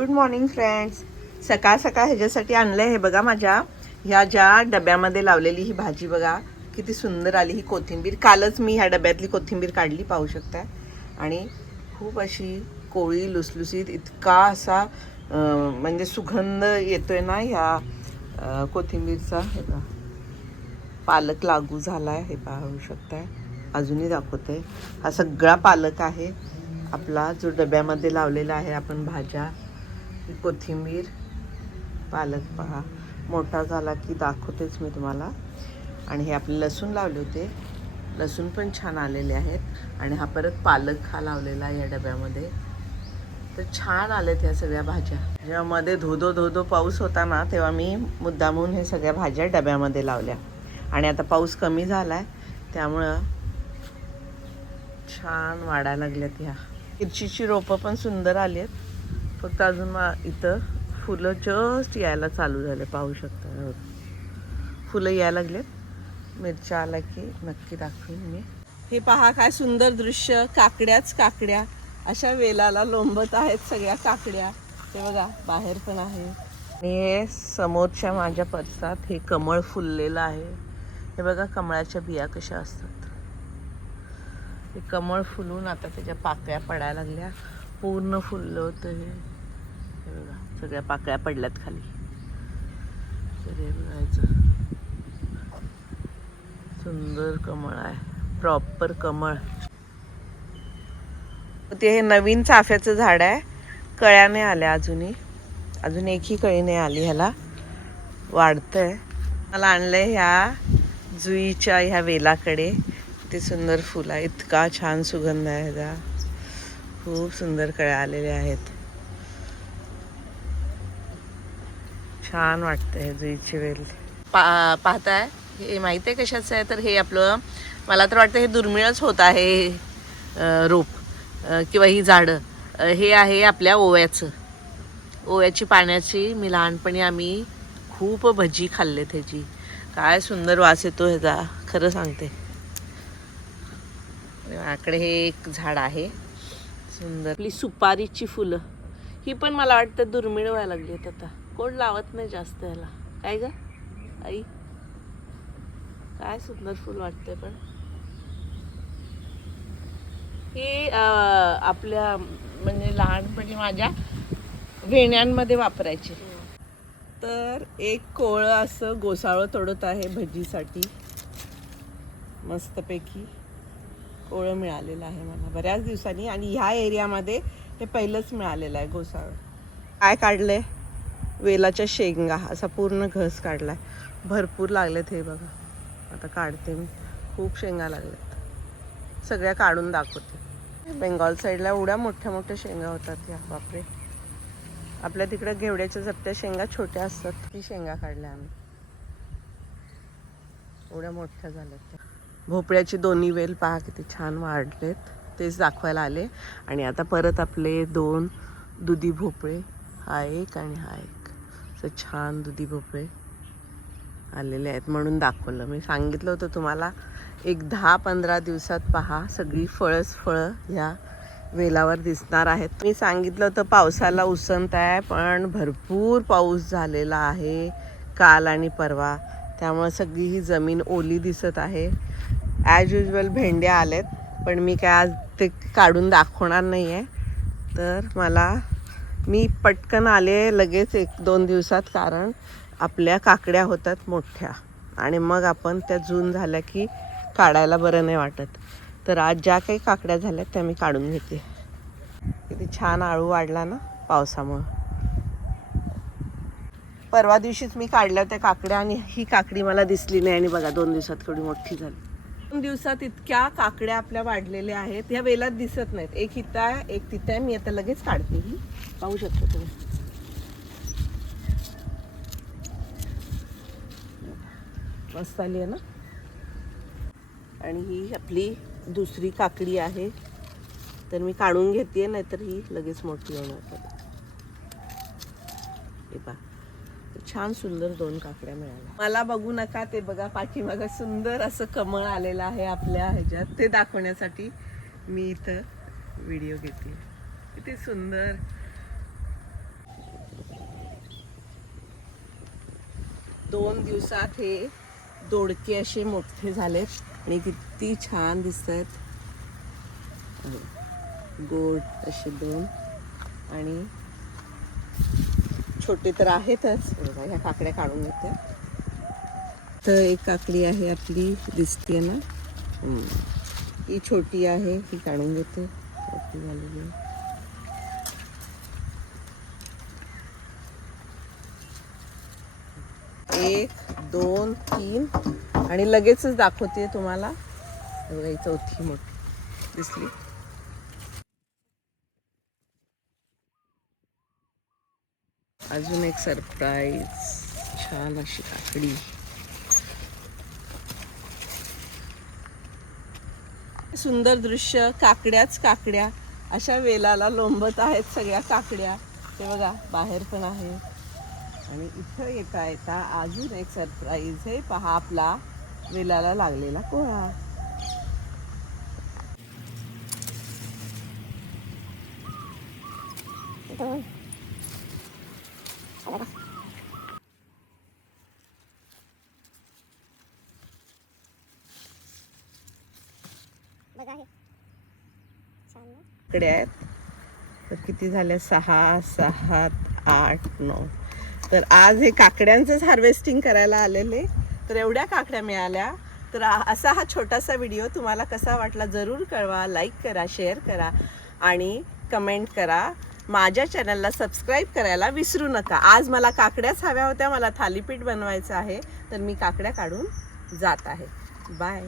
Good morning friends सकाळ सकाळ ह्याच्यासाठी आणलं आहे हे बघा माझ्या. ह्या ज्या डब्यामध्ये लावलेली ही भाजी बघा किती सुंदर आली ही कोथिंबीर. कालच मी ह्या डब्यातली कोथिंबीर काढली पाहू शकता आणि खूप अशी कोळी लुसलुसीत इतका असा म्हणजे सुगंध येतोय ना ह्या कोथिंबीरचा. हे बघा. पालक लागू झाला आहे हे पाहू शकताय. अजूनही दाखवते हा सगळा पालक आहे. आपला जो डब्यामध्ये लावलेला आहे आपण भाज्या ही कोथिंबीर पालक पहा. मोठा झाला की दाखवतेच मी तुम्हाला. आणि हे आपले लसूण लावले होते. लसूण पण छान आलेले आहेत. आणि हा परत पालक हा लावलेला आहे या डब्यामध्ये. तर छान आलेत ह्या सगळ्या भाज्या. जेव्हा मध्ये धोधो धोधो पाऊस होता ना तेव्हा मी मुद्दामून हे सगळ्या भाज्या डब्यामध्ये लावल्या. आणि आता पाऊस कमी झाला आहे त्यामुळं छान वाढायला लागल्यात ह्या मिरचीची रोपं पण सुंदर आली आहेत फक्त अजून मा इथं फुलं जस्ट यायला चालू झाले पाहू शकता. फुलं यायला लागलेत. मिरच्या आल्या की नक्की दाखवीन मी. हे पहा काय सुंदर दृश्य. काकड्याच काकड्या. अशा वेलाला लोंबत आहेत सगळ्या काकड्या. ते बघा बाहेर पण आहे. आणि हे समोरच्या माझ्या परसात हे कमळ फुललेलं आहे. हे बघा कमळाच्या बिया कशा असतात. हे कमळ फुलून आता त्याच्या पाकळ्या पडायला लागल्या. पूर्ण फुललं होतं हे. सगळ्या पाकळ्या पडल्यात खाली. तर हे बघायचं. सुंदर कमळ आहे. प्रॉपर कमळ. ते हे नवीन चाफ्याचं झाड आहे. कळ्याने आल्या अजूनही. अजून एकही कळी नाही आली ह्याला. वाढतंय. मला आणलंय ह्या जुईच्या ह्या वेलाकडे. ते सुंदर फुल आहे इतका छान सुगंध आहे ह्याचा. खूप सुंदर कळ्या आलेल्या आहेत. छान वाटतंय हे जुईची वेल पा पाहताय? हे माहिती आहे कशाचं आहे? तर हे आपलं मला तर वाटतं हे दुर्मिळच होत आहे हे, रोप किंवा ही झाडं. हे आहे आपल्या ओव्याचं. ओव्याची पाण्याची मी लहानपणी आम्ही खूप भजी खाल्ले त्याची काय सुंदर वास येतो ह्याचा खरं सांगते. माझ्याकडे हे एक झाड आहे. सुंदर. आपली सुपारीची फुलं. ही पण मला वाटतं दुर्मिळ व्हायला लागली आहेत आता. कोण लावत नाही जास्त याला. काय ग? आई. काय सुंदर फुल वाटते पण. हे आपल्या म्हणजे लहानपणी माझ्या वेण्यांमध्ये वापरायचे. तर एक कोळं असं गोसाळं तोडत आहे भजीसाठी. मस्तपैकी कोळं मिळालेलं आहे मला बऱ्याच दिवसांनी. आणि ह्या एरियामध्ये हे पहिलंच मिळालेलं आहे घोसाळं काय काढलं आहे वेलाच्या शेंगा असा पूर्ण घस काढला आहे भरपूर लागलेत हे बघा. आता काढते मी. खूप शेंगा लागल्यात. सगळ्या काढून दाखवते. बेंगॉल साईडला एवढ्या मोठ्या मोठ्या शेंगा होतात या बापरे. आपल्या तिकडे घेवड्याच्या जपत्या शेंगा छोट्या असतात. ती शेंगा काढल्या आम्ही. एवढ्या मोठ्या झाल्यात त्या. भोपळ्याची दोन्ही वेल पहा किती छान वाढलेत. तेच दाखवायला आले. आणि आता परत आपले दोन दुधी भोपळे. हा एक आणि हा एक. असं छान दुधी भोपळे आलेले आहेत म्हणून दाखवलं. मी सांगितलं होतं तुम्हाला एक दहा पंधरा दिवसात पहा सगळी फळंच फळं ह्या वेलावर दिसणार आहेत. मी सांगितलं होतं पावसाला उसंत आहे पण भरपूर पाऊस झालेला आहे काल आणि परवा. त्यामुळं सगळी ही जमीन ओली दिसत आहे. ॲज युजल भेंड्या आल्यात पण मी काय आज ते काढून दाखवणार नाही आहे तर मला मी पटकन आले लगेच एक दोन दिवसात कारण आपल्या काकड्या होतात मोठ्या. आणि मग आपण त्या जून झाल्या की काढायला बरं नाही वाटत. तर आज ज्या काही काकड्या झाल्यात त्या मी काढून घेते. किती छान आळू वाढला ना पावसामुळं. परवा दिवशीच मी काढल्या त्या काकड्या आणि ही काकडी मला दिसली नाही आणि बघा दोन दिवसात थोडी मोठी झाली. दोन दिवसात इतक्या काकड्या आपल्या वाढलेल्या आहेत. ह्या वेलात दिसत नाहीत. एक हिता आहे एक तिथं आहे. मी आता लगेच काढते. ही पाहू शकतो तुम्ही. मस्त आली आहे ना? आणि ही आपली दुसरी काकडी आहे. तर मी काढून घेते नाहीतर ही लगेच मोठी होणार. हे पहा. छान सुंदर दोन काकड्या मिळाल्या. मला बघू नका ते बघा पाठीमाग सुंदर असं कमळ आलेलं आहे आपल्या ह्याच्यात. ते दाखवण्यासाठी मी इथं व्हिडिओ घेते. किती सुंदर. दोन दिवसात हे दोडके असे मोठे झालेत आणि किती छान दिसत आहेत गोड असे दोन. आणि छोटे तर आहेतच. ह्या काकड्या काढून घेते. तर एक काकडी आहे आपली दिसते ना? ही छोटी आहे ही काढून घेते. झालेली एक दोन तीन. आणि लगेचच दाखवते तुम्हाला. बघा ही चौथी मोठी दिसली. अजून एक सरप्राईज छान अशी काकडी. सुंदर दृश्य काकड्याच काकड्या. अशा वेलाला लोंबत आहेत सगळ्या काकड्या. ते बघा बाहेर पण आहे. आणि इथं येता येता अजून एक सरप्राईज आहे पहा आपला वेलाला लागलेला कोळा. बघा हे. छान काकड्या आहेत. तर किती झाले? सहा सात आठ नऊ. तर आज हे काकड्यांचंच हार्वेस्टिंग करायला आलेले. तर एवढ्या काकड्या मिळाल्या. तर असा हा छोटासा व्हिडिओ तुम्हाला कसा वाटला? जरूर कळवा. लाईक करा शेअर करा आणि कमेंट करा. माझ्या चॅनलला सबस्क्राईब करायला विसरू नका. आज मला काकड्याच हव्या होत्या मला थालीपीठ बनवायचं आहे तर मी काकड्या काढून जात आहे. बाय